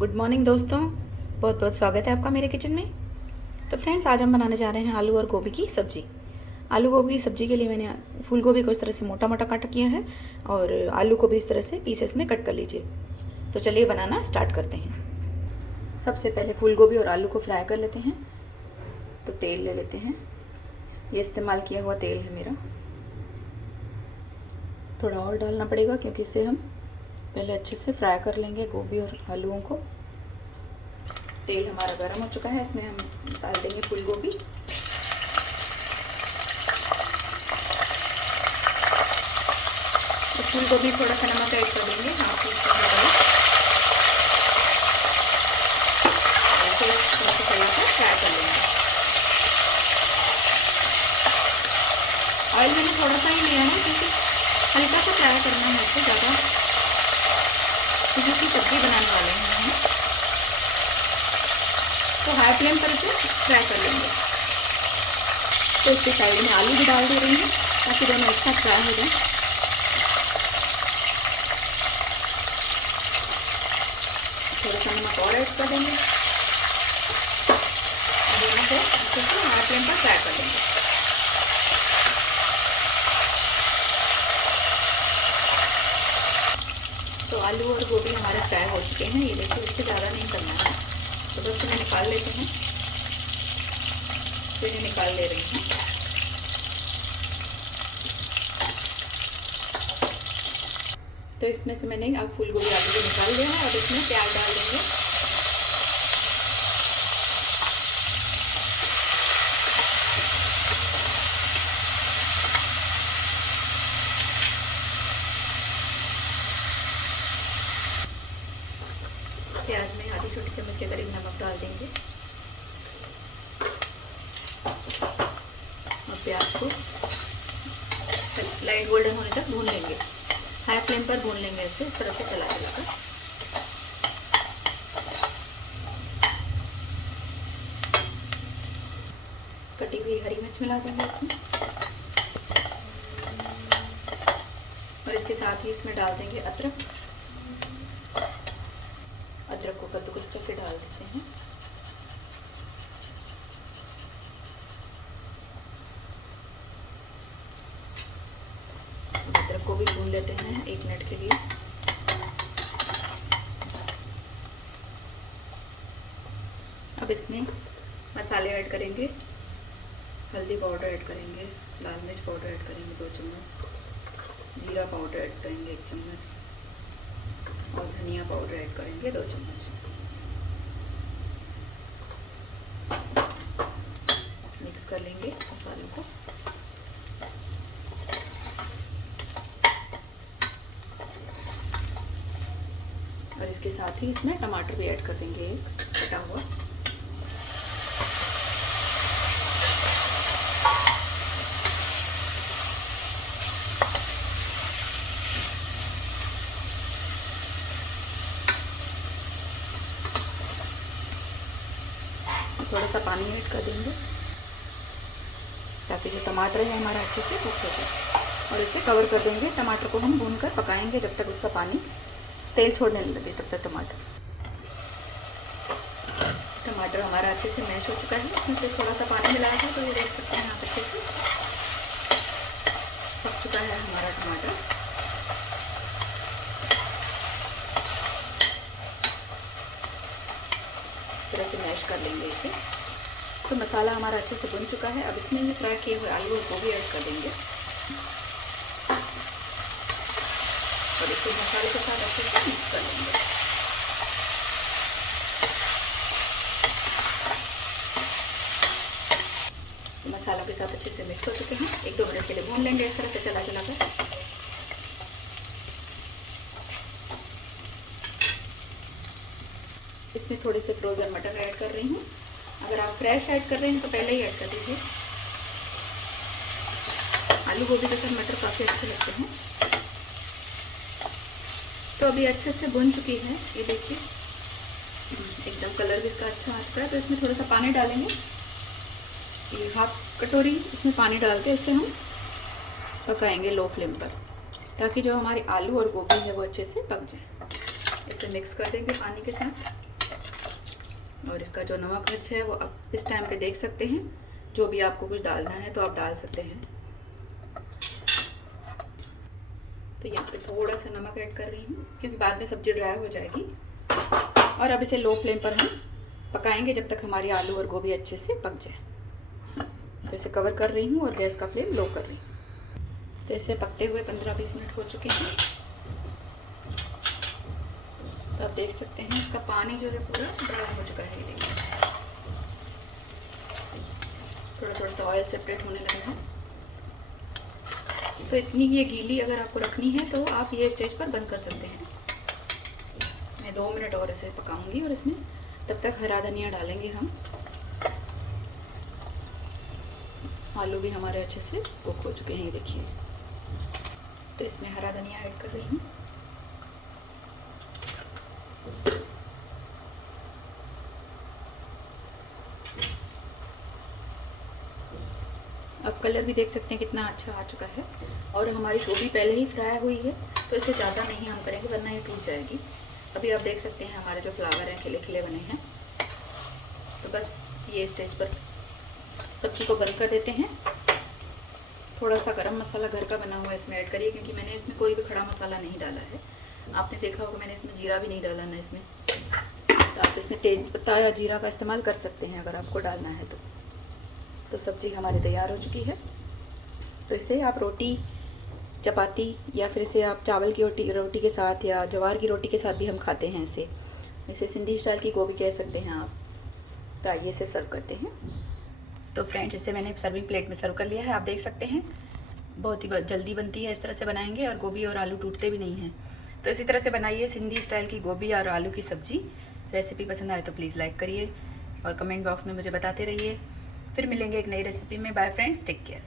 Good morning दोस्तों, बहुत बहुत स्वागत है आपका मेरे किचन में। तो फ्रेंड्स, आज हम बनाने जा रहे हैं आलू और गोभी की सब्ज़ी। आलू गोभी की सब्ज़ी के लिए मैंने फूल गोभी को इस तरह से मोटा मोटा काट किया है और आलू को भी इस तरह से पीसेस में कट कर लीजिए। तो चलिए बनाना स्टार्ट करते हैं। सबसे पहले फूल गोभी और आलू को फ्राई कर लेते हैं। तो तेल ले लेते हैं, ये इस्तेमाल किया हुआ तेल है मेरा। थोड़ा और डालना पड़ेगा क्योंकि इससे हम पहले अच्छे से फ्राई कर लेंगे गोभी और आलूओं को। तेल हमारा गर्म हो चुका है, इसमें हम डाल देंगे फूल गोभी। तो फूल गोभी थोड़ा सा नमक ऐड कर देंगे, हाफ टी स्पून ऐसे थोड़ा सा तला कर फ्राई कर लेंगे। ऑयल मैंने थोड़ा सा ही लिया है क्योंकि हल्का सा फ्राई करना है, इससे ज़्यादा क्योंकि सब्ज़ी बनाने वाले हैं हम। तो हाई फ्लेम पर इसे फ्राई कर लेंगे। तो इसके साइड में आलू भी डाल दे रही हूँ ताकि दोनों एक साथ फ्राई हो जाए। थोड़ा सा नमक और ऐड कर देंगे, दोनों को अच्छे से हाई फ्लेम पर फ्राई कर देंगे। तो आलू और गोभी हमारे फ्राई हो चुके हैं, ये देखिए, इससे ज़्यादा नहीं करना है। तो बस इन्हें निकाल लेते हैं। तो इन्हें निकाल ले रही हूँ। तो इसमें से मैंने अब फूल गोभी आलू को निकाल लिया है। अब इसमें प्याज डाल देंगे। प्याज में आधी छोटी चम्मच के करीब नमक डाल देंगे और प्याज को लाइट गोल्डन होने तक भून लेंगे। हाई फ्लेम पर भून लेंगे इसे इस तरह से चला कर। कटी हुई हरी मिर्च मिला देंगे इसमें और इसके साथ ही इसमें डाल देंगे अदरक। अदरक को कद्दूकस करके डाल देते हैं। अदरक को भी भून लेते हैं 1 मिनट के लिए। अब इसमें मसाले ऐड करेंगे। हल्दी पाउडर ऐड करेंगे, लाल मिर्च पाउडर ऐड करेंगे 2 चम्मच, जीरा पाउडर ऐड करेंगे 1 चम्मच और धनिया पाउडर ऐड करेंगे 2 चम्मच। मिक्स कर लेंगे मसालों को। और इसके साथ ही इसमें टमाटर भी ऐड कर देंगे, एक कटा हुआ। थोड़ा सा पानी ऐड कर देंगे ताकि जो टमाटर है हमारा अच्छे से कुक हो जाए। और इसे कवर कर देंगे। टमाटर को हम भूनकर पकाएंगे जब तक उसका पानी तेल छोड़ने लगे, तब तक टमाटर हमारा अच्छे से मैश हो चुका है। इसमें से थोड़ा सा पानी मिलाया है, तो ये देख सकते हैं आप अच्छे से पक चुका है हमारा टमाटर। इस तरह से मैश कर लेंगे इसे। तो मसाला हमारा अच्छे से भुन चुका है। अब इसमें ये फ्राई किए हुए आलू और गोभी ऐड कर देंगे और इसे मसाले के साथ अच्छे से मिक्स कर लेंगे। तो मसालों के साथ अच्छे से मिक्स हो चुके हैं। 1-2 मिनट के लिए भून लेंगे इस तरह से चला कर। इसमें थोड़े से फ्रोज़न मटर ऐड कर रही हूँ। अगर आप फ्रेश ऐड कर रहे हैं तो पहले ही ऐड कर दीजिए। आलू गोभी के साथ मटर काफ़ी अच्छे लगते हैं। तो अभी अच्छे से भुन चुकी है, ये देखिए, एकदम कलर भी इसका अच्छा आ चुका है। तो इसमें थोड़ा सा पानी डालेंगे, ये 1/2 कटोरी इसमें पानी डाल के इसे हम पकाएंगे लो फ्लेम पर, ताकि जो हमारे आलू और गोभी है वो अच्छे से पक जाए। इसे मिक्स कर देंगे पानी के साथ। और इसका जो नमक मिर्च है वो आप इस टाइम पे देख सकते हैं। जो भी आपको कुछ डालना है तो आप डाल सकते हैं। तो यहाँ पे थोड़ा सा नमक ऐड कर रही हूँ क्योंकि बाद में सब्ज़ी ड्राई हो जाएगी। और अब इसे लो फ्लेम पर हम पकाएंगे जब तक हमारी आलू और गोभी अच्छे से पक जाए। तो इसे कवर कर रही हूँ और गैस का फ्लेम लो कर रही हूँ। तो इसे पकते हुए 15-20 मिनट हो चुके हैं। तो आप देख सकते हैं इसका पानी जो है पूरा ड्राई हो चुका है। देखिए थोड़ा थोड़ा सा ऑयल सेपरेट होने लगा है। तो इतनी ये गीली अगर आपको रखनी है तो आप ये स्टेज पर बंद कर सकते हैं। मैं 2 मिनट और इसे पकाऊंगी और इसमें तब तक हरा धनिया डालेंगे हम। आलू भी हमारे अच्छे से कुक हो चुके हैं, ये देखिए। तो इसमें हरा धनिया ऐड कर रही हूँ। आप कलर भी देख सकते हैं कितना अच्छा आ चुका है। और हमारी गोभी पहले ही फ्राई हुई है तो इसे ज़्यादा नहीं हम करेंगे वरना ये टूट जाएगी। अभी आप देख सकते हैं हमारे जो फ्लावर हैं खिले खिले बने हैं। तो बस ये स्टेज पर सब्जी को बंद कर देते हैं। थोड़ा सा गरम मसाला घर का बना हुआ इसमें ऐड करिए क्योंकि मैंने इसमें कोई भी खड़ा मसाला नहीं डाला है। आपने देखा होगा मैंने इसमें जीरा भी नहीं डाला ना इसमें। तो आप इसमें तेज पत्ता या जीरा का इस्तेमाल कर सकते हैं अगर आपको डालना है तो सब्ज़ी हमारी तैयार हो चुकी है। तो इसे आप रोटी, चपाती या फिर इसे आप चावल की रोटी के साथ या ज्वार की रोटी के साथ भी हम खाते हैं। इसे सिंधी स्टाइल की गोभी कह सकते हैं आप। तो आइए इसे सर्व करते हैं। तो फ्रेंड्स इसे मैंने सर्विंग प्लेट में सर्व कर लिया है। आप देख सकते हैं बहुत ही जल्दी बनती है। इस तरह से बनाएंगे और गोभी और आलू टूटते भी नहीं हैं। तो इसी तरह से बनाइए सिंधी स्टाइल की गोभी और आलू की सब्ज़ी। रेसिपी पसंद आए तो प्लीज़ लाइक करिए और कमेंट बॉक्स में मुझे बताते रहिए। फिर मिलेंगे एक नई रेसिपी में। Bye friends, take care.